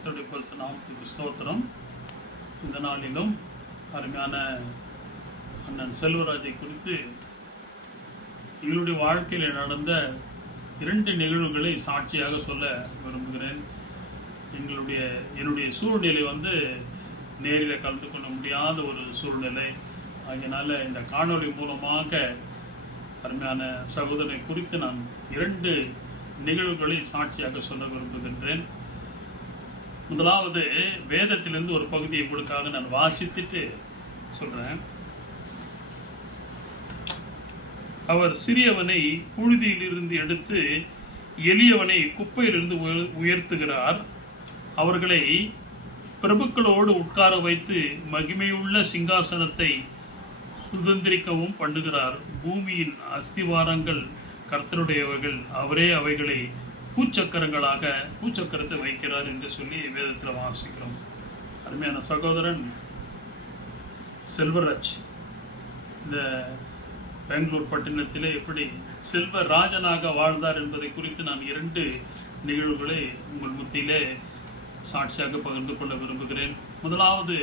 கர்த்தருடைய பரிசுத்த நாமத்துக்கு ஸ்தோத்திரம். இந்த நாளிலும் அருமையான அண்ணன் செல்வராஜை குறித்து இவருடைய வாழ்க்கையில் நடந்த 2 நிகழ்வுகளை சாட்சியாக சொல்ல விரும்புகிறேன். என்னுடைய சூழ்நிலை நேரில் கலந்து கொள்ள முடியாத ஒரு சூழ்நிலை. அதனால் இந்த காணொளி மூலமாக அருமையான சகோதரனை குறித்து நான் 2 நிகழ்வுகளை சாட்சியாக சொல்ல விரும்புகின்றேன். முதலாவது வேதத்திலிருந்து ஒரு பகுதியை உங்களுக்காக நான் வாசித்துட்டு சொல்றேன். அவர் சிறியவனை புழுதியிலிருந்து எடுத்து எளியவனை குப்பையிலிருந்து உயர்த்துகிறார். அவர்களை பிரபுக்களோடு உட்கார வைத்து மகிமையுள்ள சிங்காசனத்தை சுதந்திரிக்கவும் பண்ணுகிறார். பூமியின் அஸ்திவாரங்கள் கர்த்தருடையவர்கள், அவரே அவைகளை பூச்சக்கரத்தை வைக்கிறார் என்று சொல்லி வேதத்தில் வாசிக்கிறோம். அருமையான சகோதரன் செல்வராஜ் இந்த பெங்களூர் பட்டினத்திலே எப்படி செல்வராஜனாக வாழ்ந்தார் என்பதை குறித்து நான் 2 நிகழ்வுகளை உங்கள் மத்தியிலே சாட்சியாக பகிர்ந்து கொள்ள விரும்புகிறேன். முதலாவது,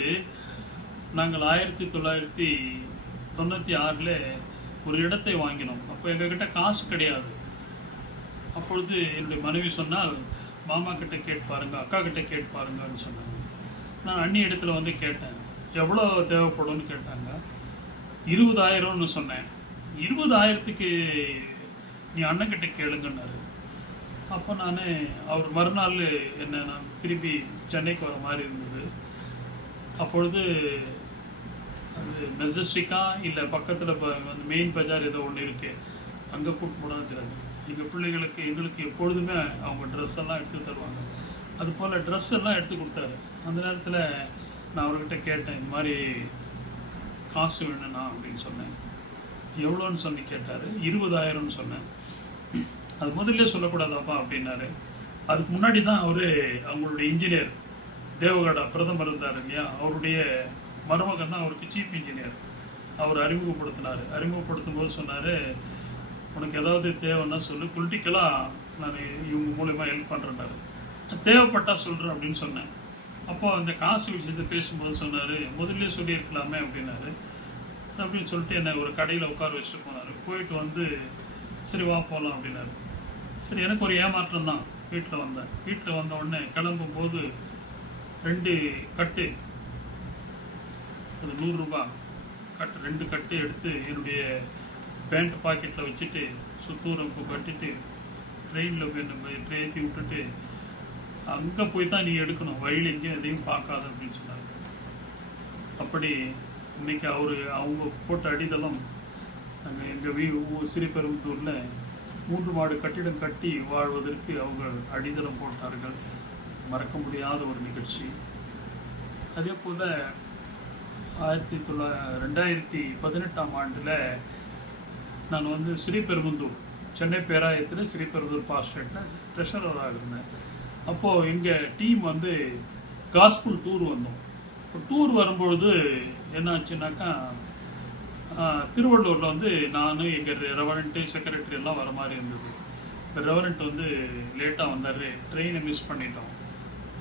நாங்கள் 1996 ஒரு இடத்தை வாங்கினோம். அப்போ எங்ககிட்ட காசு கிடையாது. அப்பொழுது என்னுடைய மனைவி சொன்னால், மாமா கிட்ட கேட்பாருங்க, அக்கா கிட்ட கேட்பாருங்கன்னு சொன்னாங்க. நான் அண்ணி இடத்துல கேட்டேன், எவ்வளோ தேவைப்படும்னு கேட்டாங்க. 20,000ன்னு சொன்னேன். 20,000க்கு நீ அண்ணன்கிட்ட கேளுங்கன்னாரு. அப்போ அவர் மறுநாள் நான் திருப்பி சென்னைக்கு வர மாதிரி இருந்தது. அப்பொழுது அது மெஜஸ்டிக்கா இல்லை பக்கத்தில் மெயின் பஜார் ஏதோ ஒன்று இருக்கு, அங்கே கூட்டு போனான்னு தெரியாது. எங்கள் பிள்ளைகளுக்கு எங்களுக்கு எப்பொழுதுமே அவங்க ட்ரெஸ் எல்லாம் எடுத்து தருவாங்க. அது போல் ட்ரெஸ் எல்லாம் எடுத்து கொடுத்தாரு. அந்த நேரத்தில் நான் அவர்கிட்ட கேட்டேன், இந்த மாதிரி காசு வேணும்ண்ணா அப்படின்னு சொன்னேன். எவ்வளோன்னு சொல்லி கேட்டார். 20,000ன்னு சொன்னேன். அது முதல்ல சொல்லக்கூடாதாப்பா அப்படின்னாரு. அதுக்கு முன்னாடி தான் அவங்களுடைய இன்ஜினியர் தேவகடா பிரதமர் இருந்தார் இல்லையா, அவருடைய மருமகன் தான் அவருக்கு சீஃப் இன்ஜினியர். அவர் அறிமுகப்படுத்தினார். அறிமுகப்படுத்தும் போது சொன்னார், உனக்கு ஏதாவது தேவைன்னா சொல்லு, பொலிட்டிக்கலாக நான் இவங்க மூலயமா ஹெல்ப் பண்ணுறேன்னாரு. தேவைப்பட்டால் சொல்கிறேன் அப்படின்னு சொன்னேன். அப்போ அந்த காசு விஷயத்தை பேசும்போது சொன்னார், முதல்ல சொல்லியிருக்கலாமே அப்படின்னாரு. அப்படின்னு சொல்லிட்டு என்னை ஒரு கடையில் உட்கார வச்சுட்டு போனார். போயிட்டு சரி வா போகலாம் அப்படின்னாரு. சரி, எனக்கு ஒரு ஏமாற்றம் தான். வீட்டில் வந்த உடனே கிளம்பும்போது 2 கட்டு, அது 100 ரூபாய் கட்டு, 2 கட்டு எடுத்து என்னுடைய பேண்ட் பாக்கெட்டில் வச்சுட்டு சுத்தூரப்பு கட்டிட்டு ட்ரெயினில் போய் ஏற்றி விட்டுட்டு, அங்கே போய் தான் நீ எடுக்கணும், வழியில் எங்கேயும் எதையும் பார்க்காத அப்படின்னு சொன்னார். அப்படி இன்னைக்கு அவங்க போட்ட அடித்தளம் நாங்கள் எங்கள் ஸ்ரீபெரும்புத்தூரில் 3 மாடு கட்டிடம் கட்டி வாழ்வதற்கு அவங்க அடித்தளம் போட்டார்கள். மறக்க முடியாத ஒரு நிகழ்ச்சி. அதே போல் 2018ஆம் ஆண்டில் நான் ஸ்ரீபெரும்புத்தூர், சென்னை பேராயத்தில் ஸ்ரீபெரும்புத்தூர் பாஸ்டேட்டில் ட்ரெஷரராக இருந்தேன். அப்போது எங்கள் டீம் காஸ்புல் டூர் வந்தோம். டூர் வரும்பொழுது என்னாச்சுன்னாக்கா, திருவள்ளூரில் நான் எங்கள் ரெவரண்ட்டு செக்ரட்டரி எல்லாம் வர மாதிரி இருந்தது. ரெவரண்ட் லேட்டாக வந்தார், ட்ரெயினை மிஸ் பண்ணிட்டோம்.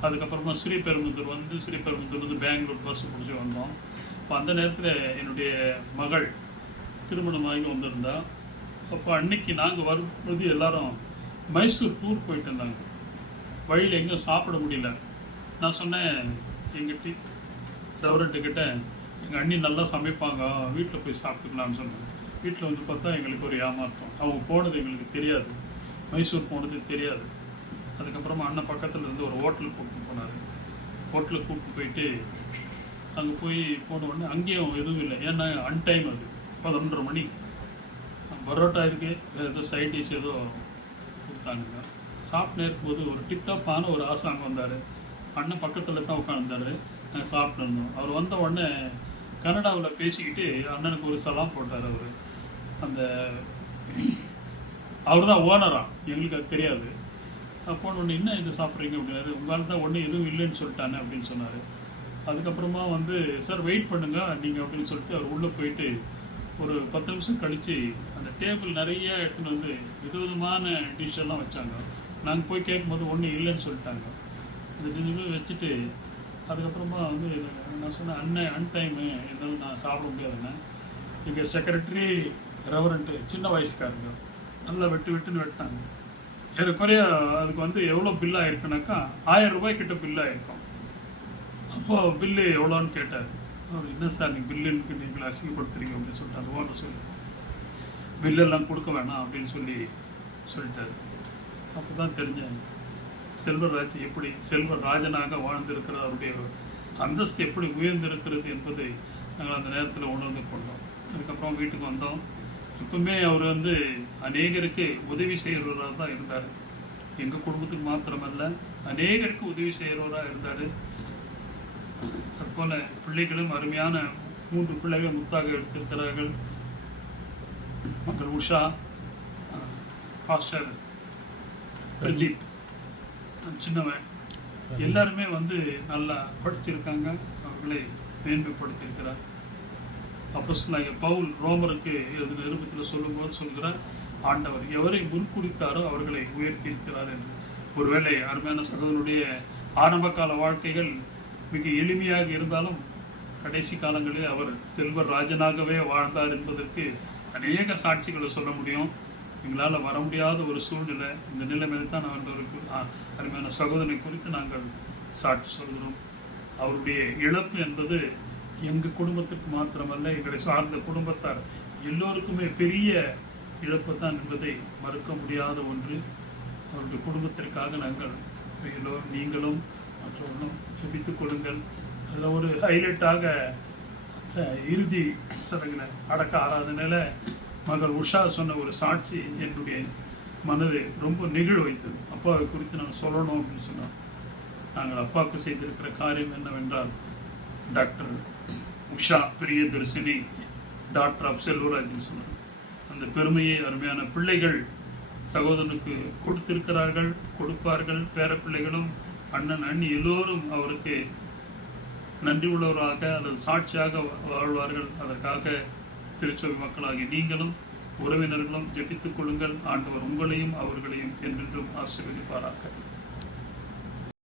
அதுக்கப்புறமா ஸ்ரீபெரும்புத்தூர் பெங்களூர் பஸ் பிடிச்சி வந்தோம். இப்போ அந்த நேரத்தில் என்னுடைய மகள் திருமணமாகி வந்திருந்தா. அப்போ அன்னைக்கு நாங்கள் வரும்பொழுது எல்லாரும் மைசூர் டூர் போயிட்டு இருந்தாங்க. வழியில் எங்கேயும் சாப்பிட முடியல. நான் சொன்னேன் எங்கள் ரெவரண்ட்டுக்கிட்ட, எங்கள் அண்ணி நல்லா சமைப்பாங்க, வீட்டில் போய் சாப்பிட்டுக்கலாம்னு சொன்னேன். வீட்டில் பார்த்தா எங்களுக்கு ஒரு ஏமாற்றம். அவங்க போனது எங்களுக்கு தெரியாது, மைசூர் போனது தெரியாது. அதுக்கப்புறமா அண்ணன் பக்கத்தில் இருந்து ஒரு ஹோட்டலுக்கு கூப்பிட்டு போனார். ஹோட்டலுக்கு கூப்பிட்டு போயிட்டு அங்கே போன உடனே அங்கேயும் எதுவும் இல்லை. ஏன்னா அன்டைம், அது 11:30 மணி. பரோட்டா இருக்குது, ஏதோ சைட் டிஷ் ஏதோ கொடுத்தாங்க. சாப்பிட்டு இருக்கும்போது ஒரு டிப்டாப்பான ஒரு ஆசை அங்கே வந்தார். அண்ணன் பக்கத்தில் தான் உட்காந்துருந்தார். நாங்கள் சாப்பிட்டு இருந்தோம். அவர் வந்த உடனே கன்னடாவில் பேசிக்கிட்டு அண்ணனுக்கு ஒரு சலாம் போட்டார். அவர் தான் ஓனரா, எங்களுக்கு அது தெரியாது. போன உடனே என்ன இது சாப்பிட்றீங்க அப்படின்னாரு. உங்களால் தான் ஒன்றும் எதுவும் இல்லைன்னு சொல்லிட்டானே அப்படின்னு சொன்னார். அதுக்கப்புறமா சார் வெயிட் பண்ணுங்க நீங்கள் அப்படின்னு சொல்லிட்டு அவர் உள்ளே போயிட்டு ஒரு 10 நிமிஷம் கழித்து அந்த டேபிள் நிறைய எடுத்துகிட்டு விதவிதமான டிஷ் எல்லாம் வச்சாங்க. நாங்கள் போய் கேட்கும்போது ஒன்றும் இல்லைன்னு சொல்லிட்டாங்க. இந்த இதுவே வச்சுட்டு அதுக்கப்புறமா வந்து நான் சொன்னேன், அண்ணன் அன்டைமு இருந்தாலும் நான் சாப்பிட முடியாதுண்ணே. எங்கள் செக்ரட்டரி ரெவரண்ட்டு சின்ன வயசுக்காரங்க நல்லா வெட்டுன்னு வெட்டினாங்க. ஏறக்குறைய அதுக்கு வந்து எவ்வளோ பில் ஆயிருக்குனாக்கா 1000 ரூபாய் கிட்ட பில் ஆயிருக்கும். அப்போது பில்லு எவ்வளோன்னு கேட்டார். அவர், என்ன சார் நீங்கள் பில்லுக்கு நீங்கள் அசிங்கப்படுத்துறீங்க அப்படின்னு சொல்லிட்டாரு. ஓனர் சொல்லி பில்லெல்லாம் கொடுக்க வேணாம் அப்படின்னு சொல்லிட்டாரு. அப்போ தான் தெரிஞ்சேன் செல்வராஜ் எப்படி செல்வராஜனாக வாழ்ந்திருக்கிற அவருடைய அந்தஸ்து எப்படி உயர்ந்திருக்கிறது என்பதை நாங்கள் அந்த நேரத்தில் உணர்ந்து கொண்டோம். அதுக்கப்புறம் வீட்டுக்கு வந்தோம். எப்பவுமே அவர் வந்து அநேகருக்கு உதவி செய்கிறவராக தான் இருந்தார். எங்கள் குடும்பத்துக்கு மாத்திரமல்ல, அநேகருக்கு உதவி செய்கிறவராக இருந்தார். அதுபோல் பிள்ளைகளும் அருமையான 3 பிள்ளைகள் முத்தாக எடுத்திருக்கிறார்கள். மகள் உஷா, பாஸ்டர் பிரதீப் சின்னவன், எல்லாருமே வந்து நல்லா படிச்சிருக்காங்க. அவர்களை மேன்மைப்படுத்தியிருக்கிறார். அப்போஸ்தலனாகிய பவுல் ரோமருக்கு எழுதின நிருபத்தில் சொல்லும்போது சொல்கிறார், ஆண்டவர் எவரை முன்குறித்தாரோ அவர்களை உயர்த்தியிருக்கிறார் என்று. ஒருவேளை அருமையான சகோதரனுடைய ஆரம்ப கால வாழ்க்கைகள் மிக எளிமையாக இருந்தாலும் கடைசி காலங்களில் அவர் செல்வர் ராஜனாகவே வாழ்ந்தார் என்பதற்கு அநேக சாட்சிகளை சொல்ல முடியும். எங்களால் வர முடியாத ஒரு சூழ்நிலை, இந்த நிலைமையில் தான் அவர்களுக்கு அருமையான சகோதரனை குறித்து நாங்கள் சாட்சி சொல்கிறோம். அவருடைய இழப்பு என்பது எங்கள் குடும்பத்துக்கு மாத்திரமல்ல, எங்களை சார்ந்த குடும்பத்தார் எல்லோருக்குமே பெரிய இழப்பு தான் என்பதை மறுக்க முடியாத ஒன்று. அவருடைய குடும்பத்திற்காக நாங்கள் நீங்களும் மற்றவர்களும் ஜெபித்துக் கொள்ளுங்கள். அதில் ஒரு ஹைலைட்டாக இறுதி சடங்கில் அடக்க ஆராதனையில் மகள் உஷா சொன்ன ஒரு சாட்சி என்னுடைய மனதை ரொம்ப நெகிழ வைத்தது. அப்பாவை குறித்து நான் சொல்லணும் அப்படின்னு சொன்னோம். நாங்கள் அப்பாவுக்கு செய்திருக்கிற காரியம் என்னவென்றால், doctor Usha Priyadharshini doctor of செல்வராஜ்னு சொன்னார். அந்த பெருமையை அருமையான பிள்ளைகள் சகோதரனுக்கு கொடுத்திருக்கிறார்கள், கொடுப்பார்கள். பேர பிள்ளைகளும் அண்ணன் அண்ணி எல்லோரும் அவருக்கு நன்றி உள்ளவராக அல்லது சாட்சியாக வாழ்வார்கள். அதற்காக திருச்சபை மக்களாகி நீங்களும் உறவினர்களும் ஜெபித்துக் கொள்ளுங்கள். ஆண்டவர் உங்களையும் அவர்களையும் என்றென்றும் ஆசீர்வதிப்பாராக.